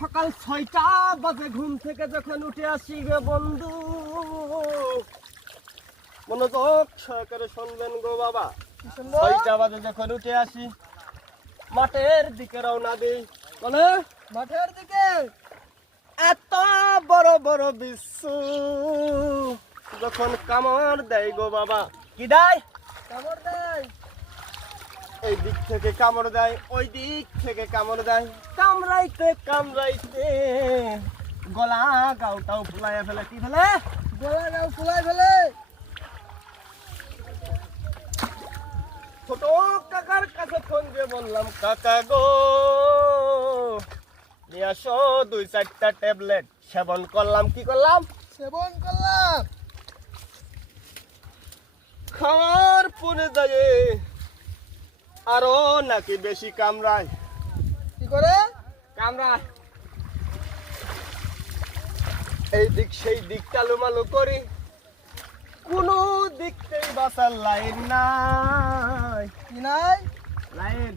সকাল 6টা বাজে ঘুম থেকে যখন উঠে আসি গে বন্ধু, মনোযোগ সহকারে শুনবেন গো বাবা। 6টা বাজে যখন উঠে আসি, মাঠের দিকে রওনা দিই। বলে মাঠের দিকে এত বড় বড় বিচ্ছু যখন কামড় দেয় গো বাবা। কি দেয়? কামড় দেয়। এই দিক থেকে কামড় দেয়, ওই দিক থেকে কামড় দেয়। কামড়াইতে কামড়াইতে গলা গাউটাও ফুলাইয়া ফেলে। কি ফেলে? গলা গাও ফুলাই ফেলে। ছোট কাকার কাছে ফোন দিয়ে বললাম, কাকা গো নিয়ে আসো 2-4টা ট্যাবলেট। সেবন করলাম। কি করলাম? সেবন করলাম। খাওয়ার পরে যায় আরো নাকি বেশি কামড়ায়। কি করে? কামড়ায়। এই দিক সেই দিক টালুমালু করি, কোনো দিকতেই বাঁচার লাইন নাই। কি নাই? লাইন